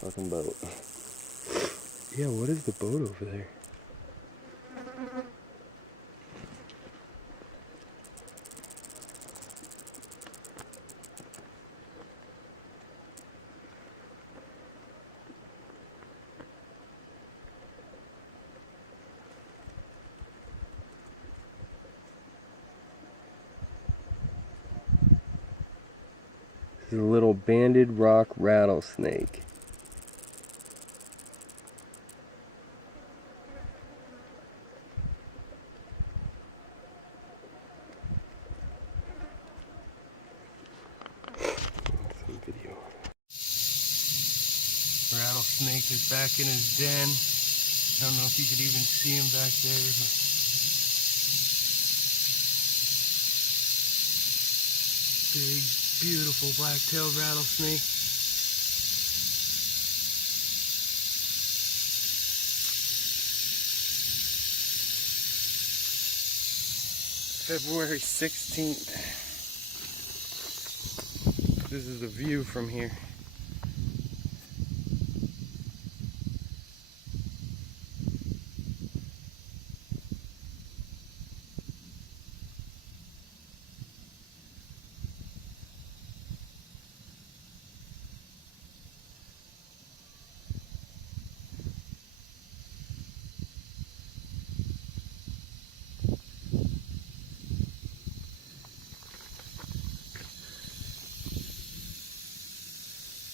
Fucking boat. Yeah, what is the boat over there? This is a little banded rock rattlesnake. Some video. Rattlesnake is back in his den. I don't know if you could even see him back there. But big, beautiful black-tailed rattlesnake. February 16th. This is the view from here.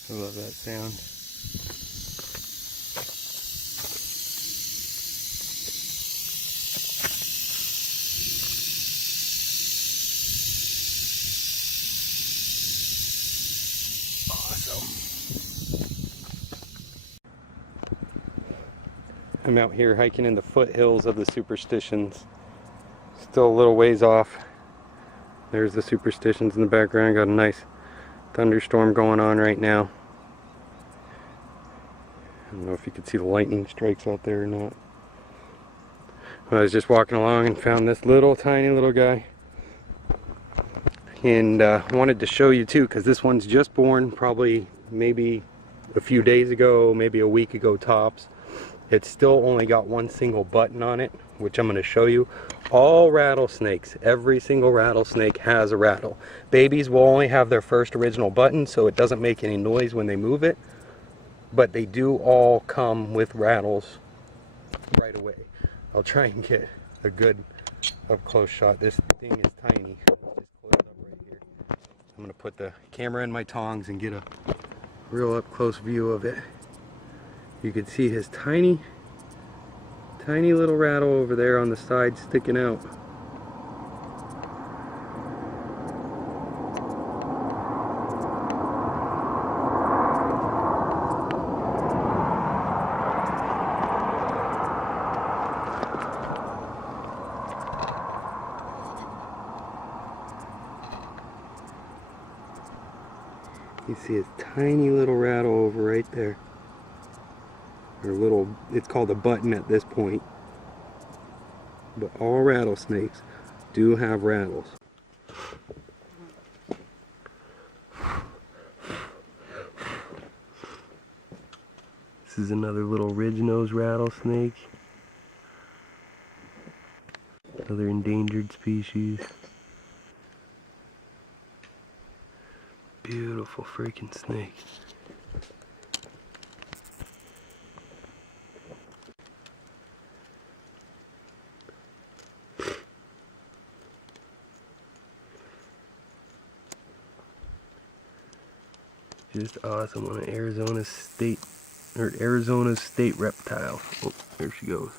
I love that sound. Awesome. I'm out here hiking in the foothills of the Superstitions. Still a little ways off. There's the Superstitions in the background. Got a nice thunderstorm going on right now. I don't know if you can see the lightning strikes out there or not. I was just walking along and found this tiny little guy. And wanted to show you too, because this one's just born, probably maybe a few days ago, maybe a week ago tops. It's still only got one single button on it, which I'm going to show you. All rattlesnakes, every single rattlesnake has a rattle. Babies will only have their first original button, so it doesn't make any noise when they move it. But they do all come with rattles right away. I'll try and get a good up close shot. This thing is tiny. Just close it up right here. I'm going to put the camera in my tongs and get a real up close view of it. You can see his tiny little rattle over there on the side sticking out. You see his tiny little rattle over right there. Or little, it's called a button at this point. But all rattlesnakes do have rattles. This is another little ridge-nosed rattlesnake. Another endangered species. Beautiful freaking snake. Just awesome on an Arizona state reptile. Oh, there she goes.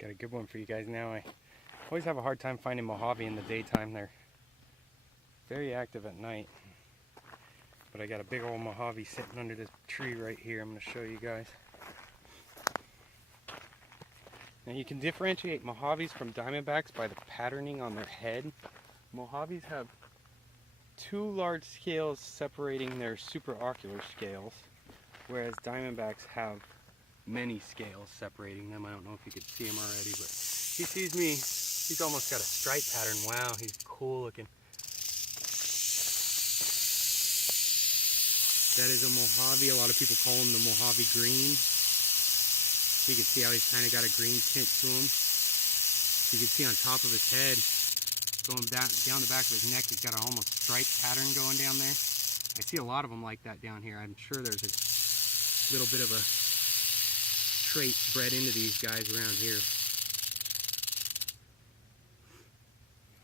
Got a good one for you guys now. I always have a hard time finding Mojave in the daytime. They're very active at night. But I got a big old Mojave sitting under this tree right here. I'm going to show you guys. Now you can differentiate Mojaves from Diamondbacks by the patterning on their head. Mojaves have two large scales separating their supraocular scales, whereas Diamondbacks have many scales separating them. I don't know if you could see him already, but he sees me. He's almost got a stripe pattern. Wow, he's cool looking. That is a Mojave. A lot of people call him the Mojave green. You can see how he's kind of got a green tint to him. You can see on top of his head, going down the back of his neck, he's got an almost stripe pattern going down there. I see a lot of them like that down here. I'm sure there's a little bit of a trait bred into these guys around here.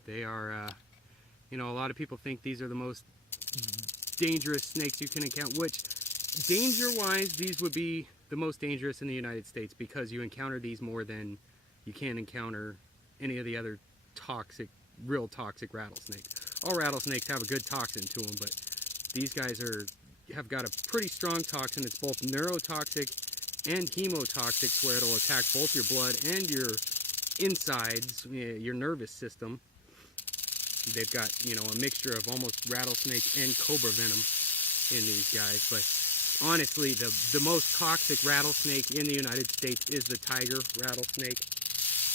They are, you know, a lot of people think these are the most dangerous snakes you can encounter, which danger-wise, these would be the most dangerous in the United States because you encounter these more than you can encounter any of the other toxic, real toxic rattlesnakes. All rattlesnakes have a good toxin to them, but these guys have got a pretty strong toxin. It's both neurotoxic and hemotoxic, where it'll attack both your blood and your insides, your nervous system. They've got, you know, a mixture of almost rattlesnake and cobra venom in these guys. But honestly, the most toxic rattlesnake in the United States is the tiger rattlesnake.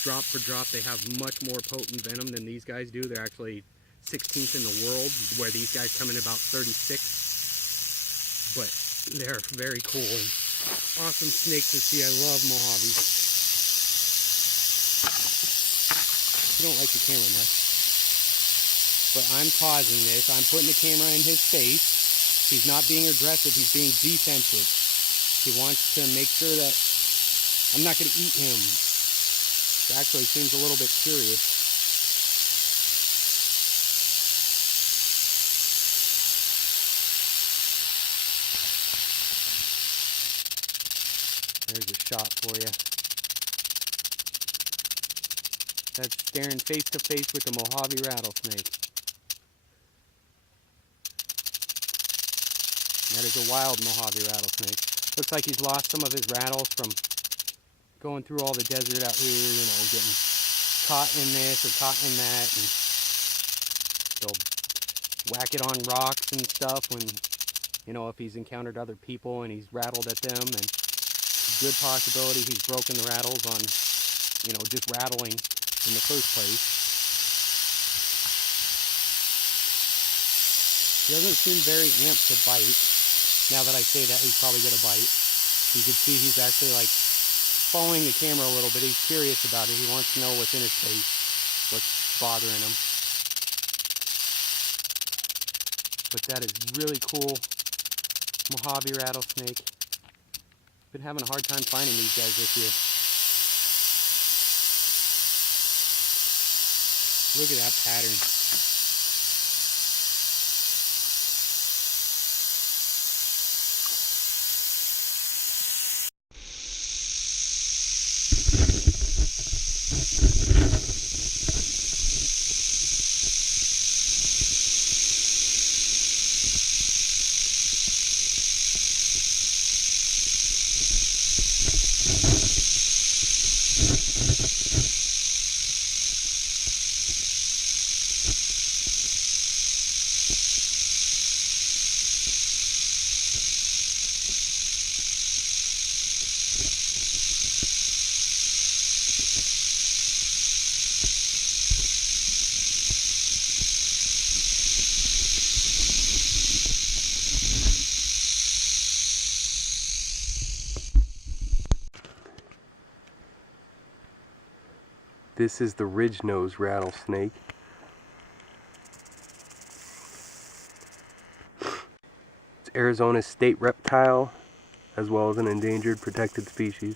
Drop for drop, they have much more potent venom than these guys do. They're actually 16th in the world, where these guys come in about 36. But they're very cool and awesome snakes to see. I love Mojaves. You don't like the camera much. But I'm causing this. I'm putting the camera in his face. He's not being aggressive, he's being defensive. He wants to make sure that I'm not going to eat him. He actually seems a little bit curious. There's a shot for you. That's staring face to face with the Mojave rattlesnake. That is a wild Mojave rattlesnake. Looks like he's lost some of his rattles from going through all the desert out here, you know, getting caught in this or caught in that. And they'll whack it on rocks and stuff when, you know, if he's encountered other people and he's rattled at them. And good possibility he's broken the rattles on, you know, just rattling in the first place. He doesn't seem very amped to bite. Now that I say that, he's probably going to bite. You can see he's actually like following the camera a little bit. He's curious about it. He wants to know what's in his face, what's bothering him. But that is really cool. Mojave rattlesnake. Been having a hard time finding these guys this year. Look at that pattern. This is the ridge-nosed rattlesnake. It's Arizona's state reptile, as well as an endangered protected species.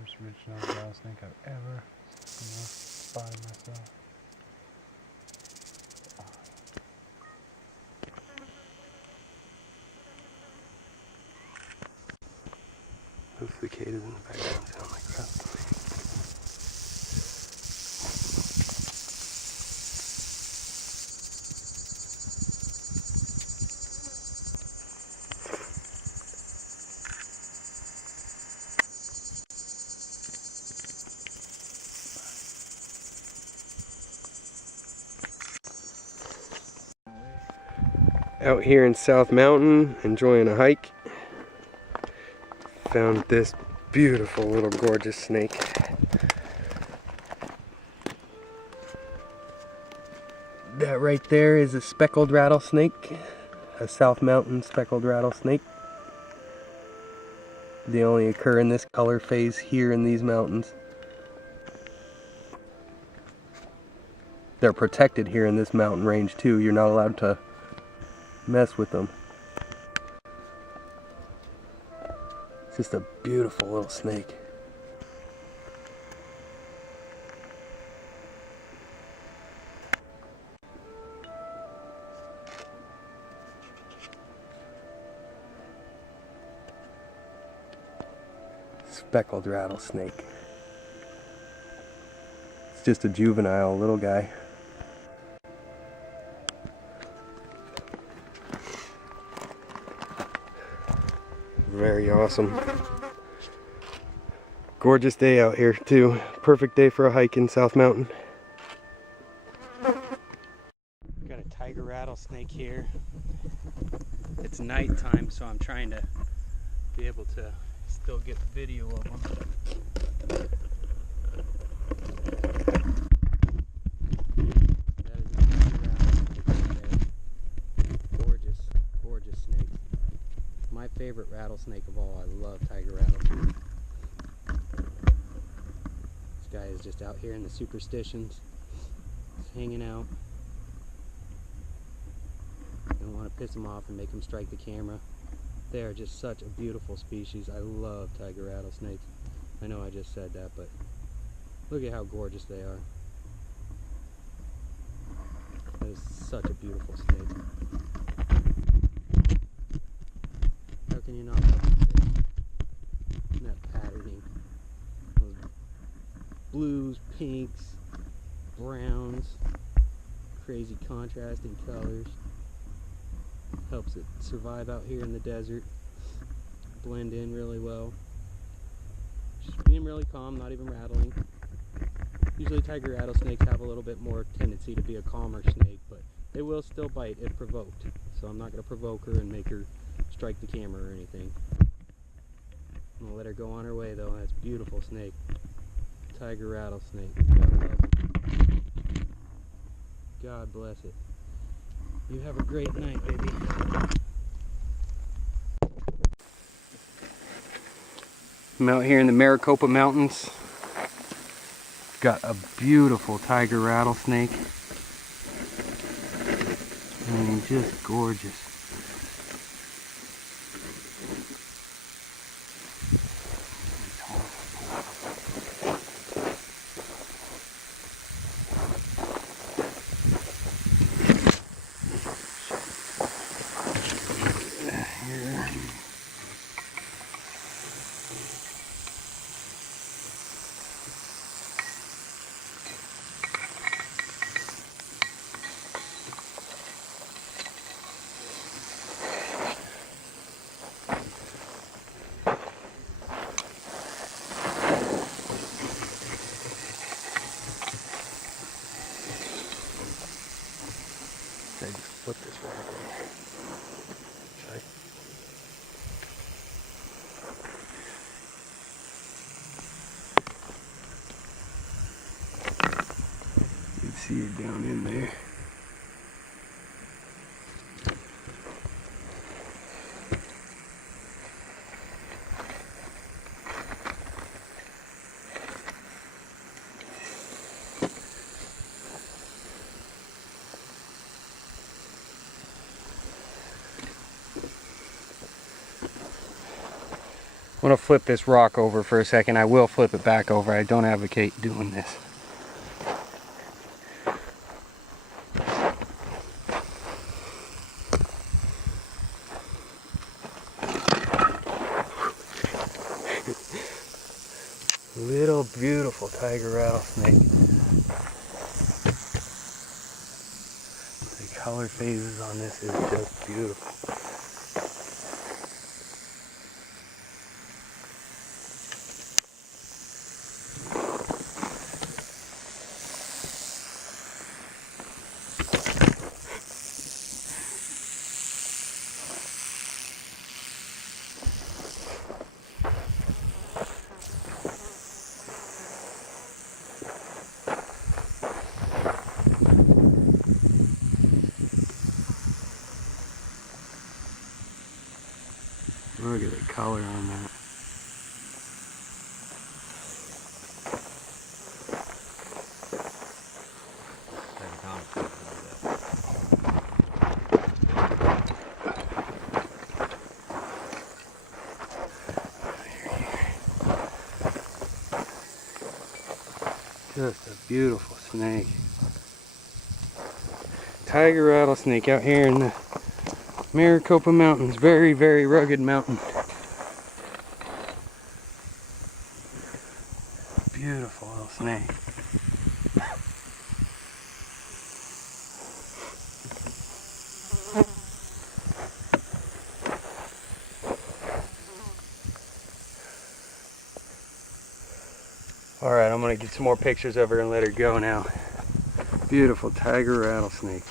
First ridge-nosed rattlesnake I've ever spotted myself. Those cicadas in the background sound like crap. Out here in South Mountain, enjoying a hike. Found this beautiful little gorgeous snake. That right there is a speckled rattlesnake, a South Mountain speckled rattlesnake. They only occur in this color phase here in these mountains. They're protected here in this mountain range too. You're not allowed to mess with them. It's just a beautiful little snake. Speckled rattlesnake. It's just a juvenile little guy. Very awesome. Gorgeous day out here too. Perfect day for a hike in South Mountain. Got a tiger rattlesnake here. It's nighttime, so I'm trying to be able to still get video of them. That is a tiger rattlesnake. Gorgeous, gorgeous snake. My favorite rattlesnake of all. I love tiger rattlesnakes. This guy is just out here in the superstitions. He's hanging out. I don't want to piss him off and make him strike the camera. They are just such a beautiful species. I love tiger rattlesnakes. I know I just said that, but look at how gorgeous they are. That is such a beautiful snake. How can you not love this thing? And that patterning. Those blues, pinks, browns, crazy contrasting colors. Helps it survive out here in the desert. Blend in really well. Just being really calm, not even rattling. Usually tiger rattlesnakes have a little bit more tendency to be a calmer snake, but they will still bite if provoked. So I'm not going to provoke her and make her strike the camera or anything. I'm going to let her go on her way though. That's a beautiful snake. Tiger rattlesnake. God love it. God bless it. You have a great night, baby. I'm out here in the Maricopa Mountains. Got a beautiful tiger rattlesnake. I mean, just gorgeous. I just flip this right away. Should I? You can see it down in there. I'm going to flip this rock over for a second. I will flip it back over. I don't advocate doing this. Little beautiful tiger rattlesnake. The color phases on this is just beautiful. Just a beautiful snake. Tiger rattlesnake out here in the Maricopa Mountains. Very, very rugged mountain. Beautiful little snake. Alright, I'm going to get some more pictures of her and let her go now. Beautiful tiger rattlesnake.